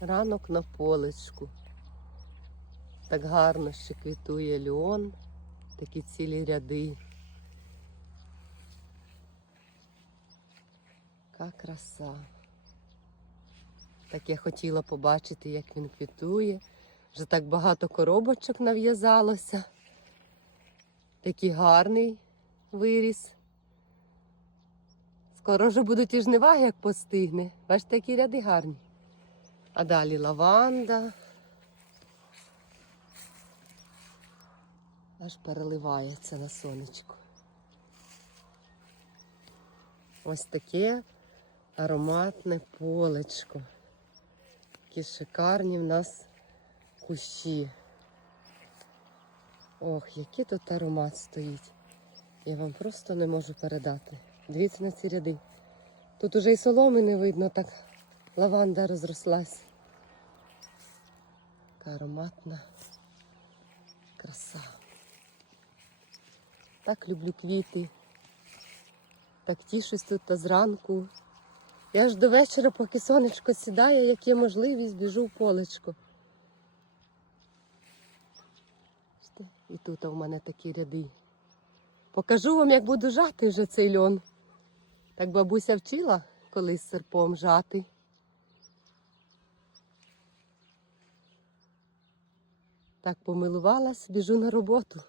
Ранок на полечку. Так гарно ще квітує льон, такі цілі ряди. Яка краса. Так я хотіла побачити, як він квітує. Вже так багато коробочок нав'язалося. Такий гарний виріс. Скоро вже будуть і жнива, як постигне. Бачите, які ряди гарні. А далі лаванда. Аж переливається на сонечку. Ось таке ароматне полечко. Які шикарні в нас кущі. Ох, який тут аромат стоїть. Я вам просто не можу передати. Дивіться на ці ряди. Тут уже і соломи не видно, так лаванда розрослась. Така ароматна краса. Так люблю квіти. Так тішусь тут та зранку. Я ж до вечора, поки сонечко сідає, як є можливість, біжу в полечко. І тут у мене такі ряди. Покажу вам, як буду жати вже цей льон. Так бабуся вчила колись серпом жати. Так помилувалась, біжу на роботу.